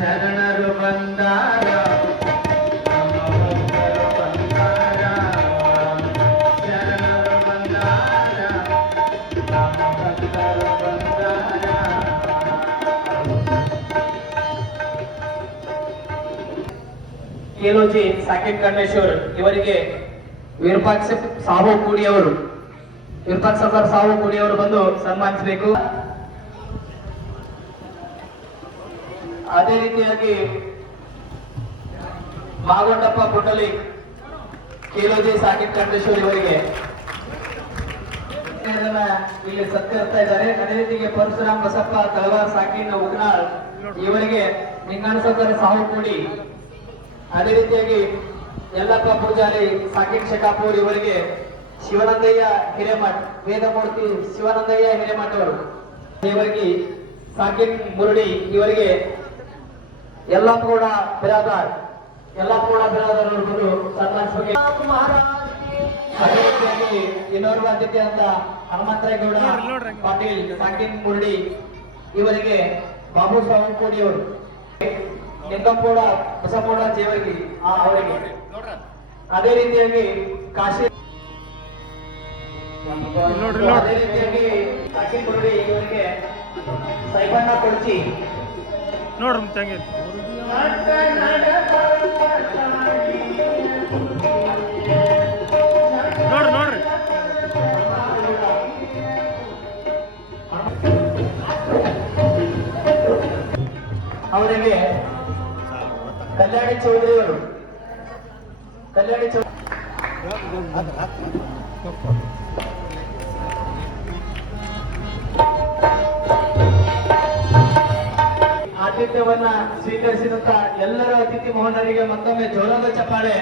ಶರಣರು ಬಂದಾರ ನಮ್ಮ ಭಕ್ತರು ಬಂದಾರ ಶರಣರು ಬಂದಾರ ನಮ್ಮ ಭಕ್ತರು ಬಂದಾರ. ಕೇಲೋಜಿ ಸಾಕಿನ್ ಖಂಡೇಶ್ವರ್ ಇವರಿಗೆ ವಿರೂಪಾಕ್ಷ ಸಾಹು ಕೂಡಿಯವರು ವಿರೂಪಾಕ್ಷ ಸಾಹು ಕೂಡಿಯವರು ಬಂದು ಸನ್ಮಾನಿಸಬೇಕು. ಅದೇ ರೀತಿಯಾಗಿ ಮಾಗೊಂಡಪ್ಪ ಪುಟ್ಟಲಿ ಕೇಲೋಜಿ ಸಾಕಿನ್ ಖಂಡೇಶ್ವರ್ ಇವರಿಗೆ ಇಲ್ಲಿ ಸತ್ಕರಿಸ್ತಾ ಇದ್ದಾರೆ. ಅದೇ ರೀತಿಗೆ ಪರಶುರಾಮ್ ಬಸಪ್ಪ ತಳವಾರ್ ಸಾಕಿನ್ ಉಗ್ನಾಳ್ ಇವರಿಗೆ ನಿಂಗಾಣಸೋಕರ ಸಾಹು ಕೂಡಿ, ಅದೇ ರೀತಿಯಾಗಿ ಯಲ್ಲಪ್ಪ ಪೂಜಾರಿ ಸಾಕಿನ್ ಶಕಾಪುರ್ ಇವರಿಗೆ ಶಿವಾನಂದಯ್ಯ ಹಿರೇಮಠ್ ವೇದಮೂರ್ತಿ ಶಿವಾನಂದಯ್ಯ ಹಿರೇಮಠ್ ಅವರು ಇವರಿಗೆ ಸಾಕಿನ್ ಮುರುಡಿ ಇವರಿಗೆ ಯಲ್ಲಪ್ಪಗೌಡ ಬಿರಾದಾರ್ ಅವರು ಬಂದು ಸನ್ಮಾನಿಸಬೇಕು. ಅದೇ ರೀತಿಯಾಗಿ ಇನ್ನೋರ್ವ ಅತಿಥಿ ಅಂತ ಹನುಮಂತರಾಯಗೌಡ ಪಾಟೀಲ್ ಸಾಕಿನ್ ಮುರುಡಿ ಇವರಿಗೆ ಬಾಬು ಸಾವಂಕೋಡಿ ಅವರು ನಿಂಗಂಪೋಡ ಬಸಪೋಡ ಜೇವರ್ಗಿ ಅವರಿಗೆ, ಅದೇ ರೀತಿಯಾಗಿ ಕಾಶಿ ಅದೇ ರೀತಿಯಾಗಿ ಸಾಕಿನ್ ಮುರುಡಿ ಇವರಿಗೆ ಸೈಬಣ್ಣ ಕೊಡ್ಚಿ ನೋಡ್ರಿ ನೋಡ್ರಿ ಅವರಿಗೆ ಕಲ್ಯಾಣಿ ಚೌಧರಿ ಅವರು ಆತಿಥ್ಯವನ್ನ ಸ್ವೀಕರಿಸಿದಂತ ಎಲ್ಲರ ಅತಿಥಿ ಮೋಹನರಿಗೆ ಮತ್ತೊಮ್ಮೆ ಜೋರಾದ ಚಪ್ಪಾಳೆ.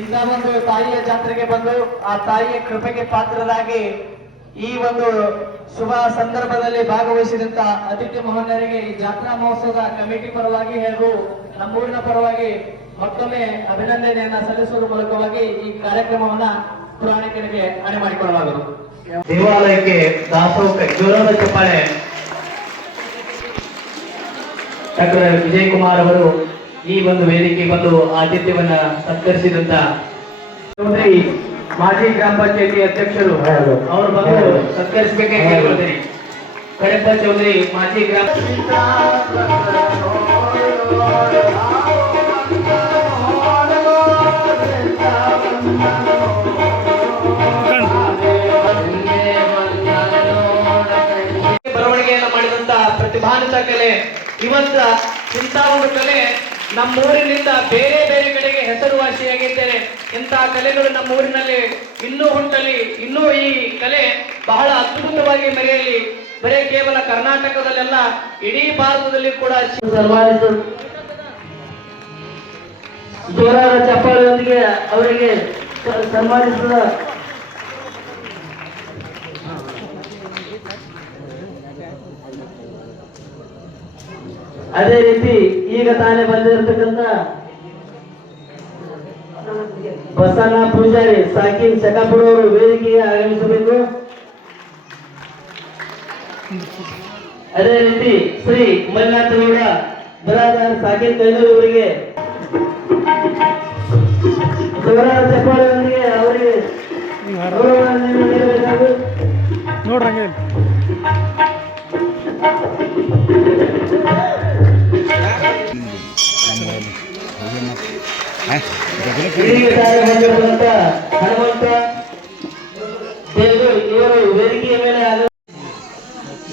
ಇಂಥ ಒಂದು ತಾಯಿಯ ಜಾತ್ರೆಗೆ ಬಂದು ಆ ತಾಯಿಯ ಕೃಪೆಗೆ ಪಾತ್ರರಾಗಿ ಈ ಒಂದು ಶುಭ ಸಂದರ್ಭದಲ್ಲಿ ಭಾಗವಹಿಸಿದಂತ ಅತಿಥಿ ಮೋಹನರಿಗೆ ಈ ಜಾತ್ರಾ ಮಹೋತ್ಸವದ ಕಮಿಟಿ ಪರವಾಗಿ ಹಾಗೂ ನಮ್ಮೂರಿನ ಪರವಾಗಿ ಮತ್ತೊಮ್ಮೆ ಅಭಿನಂದನೆಯನ್ನ ಸಲ್ಲಿಸುವ ಮೂಲಕವಾಗಿ ಈ ಕಾರ್ಯಕ್ರಮವನ್ನ ಪುರಾಣಿಕರಿಗೆ ಅಣೆ ಮಾಡಿಕೊಳ್ಳಲಾಗುವುದು. ದೇವಾಲಯಕ್ಕೆ ದಾಸೋಹ ಜೋರಾದ ಚಪ್ಪಾಳೆ. ಡಾಕ್ಟರ್ ವಿಜಯ್ ಕುಮಾರ್ ಅವರು ಈ ಒಂದು ವೇದಿಕೆ ಬಂದು ಆತಿಥ್ಯವನ್ನ ಸತ್ಕರಿಸಿದಂತ ಮಾಜಿ ಗ್ರಾಮ ಪಂಚಾಯತಿ ಅಧ್ಯಕ್ಷರು ಅವರು ಬಂದು ಸತ್ಕರಿಸಬೇಕೆ ಕೇಳಿಕೊಳ್ತೀನಿ. ಕಡೆಪ್ಪ ಚೌಧರಿ ಮಾಜಿ ಗ್ರಾಮ ಬರವಣಿಗೆಯನ್ನು ಮಾಡಿದಂತ ಪ್ರತಿಭಾನ್ವಿತ ಕಲೆ ಇವತ್ತ ಇಂಥ ಒಂದು ಕಲೆ ನಮ್ಮೂರಿನಿಂದ ಬೇರೆ ಬೇರೆ ಕಡೆಗೆ ಹೆಸರುವಾಸಿಯಾಗಿದ್ದೇನೆ. ಇಂತಹ ಕಲೆಗಳು ನಮ್ಮೂರಿನಲ್ಲಿ ಇನ್ನೂ ಹುಟ್ಟಲಿ, ಇನ್ನೂ ಈ ಕಲೆ ಬಹಳ ಅದ್ಭುತವಾಗಿ ಮೆರೆಯಲಿ. ಬರೇ ಕೇವಲ ಕರ್ನಾಟಕದಲ್ಲೆಲ್ಲ ಇಡೀ ಭಾರತದಲ್ಲಿ ಕೂಡ ಜೋರಾದ ಚಪ್ಪಾಳೆಯೊಂದಿಗೆ ಅವರಿಗೆ ಸನ್ಮಾನಿಸಿದ ಅದೇ ರೀತಿ ಈಗ ತಾನೇ ಬಂದಿರತಕ್ಕಂತ ಬಸಣ್ಣ ಪೂಜಾರಿ ಸಾಕಿನ್ ಶಕಾಪುರ ಅವರು ವೇದಿಕೆಗೆ ಆಗಮಿಸಬೇಕು. ಅದೇ ರೀತಿ ಶ್ರೀ ಮಲ್ಲಿನಾಥಗೌಡ ಬರಾದಾರ್ ಸಾಕಿನ್ ಕೈನೂರು ಅವರಿಗೆ ಜೋರಾದ ಚಪ್ಪಾಳೆಯೊಂದಿಗೆ ಅವರಿಗೆ ಗೌರವವನ್ನು ನೀಡಬೇಕಾಗುವುದು. ನೋಡ್ರಂಗೆ ಬಂದಿರುವಂತ ಹನುಮಂತ ದೇವರು ಇವರು ವೇದಿಕೆಯ ಮೇಲೆ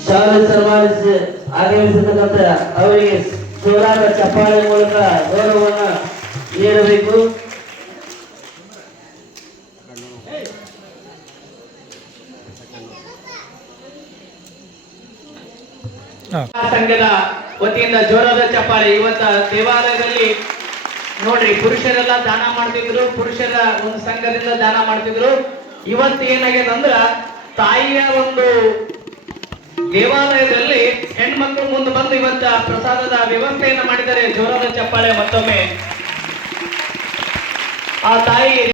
ಶಾಲೆ ಸನ್ಮಾನಿಸಿ ಆಗಮಿಸತಕ್ಕಂಥ ಅವರಿಗೆ ಜೋರಾದ ಚಪ್ಪಾಳೆ ಮೂಲಕ ಗೌರವವನ್ನು ನೀಡಬೇಕು. ಸಂಘದ ವತಿಯಿಂದ ಜೋರಾದ ಚಪ್ಪಾಳೆ. ಇವತ್ತ ದೇವಾಲಯದಲ್ಲಿ ನೋಡ್ರಿ ಪುರುಷರೆಲ್ಲ ದಾನ ಮಾಡ್ತಿದ್ರು, ಪುರುಷರ ಒಂದು ಸಂಘದಿಂದ ದಾನ ಮಾಡ್ತಿದ್ರು. ಇವತ್ತು ಏನಾಗಿದೆ ಅಂದ್ರ ತಾಯಿಯ ಒಂದು ದೇವಾಲಯದಲ್ಲಿ ಹೆಣ್ಮಕ್ಳು ಮುಂದೆ ಬಂದು ಇವತ್ತ ಪ್ರಸಾದದ ವ್ಯವಸ್ಥೆಯನ್ನ ಮಾಡಿದ್ದಾರೆ. ಜೋರಾದ ಚಪ್ಪಾಳೆ ಮತ್ತೊಮ್ಮೆ ಆ ತಾಯಿ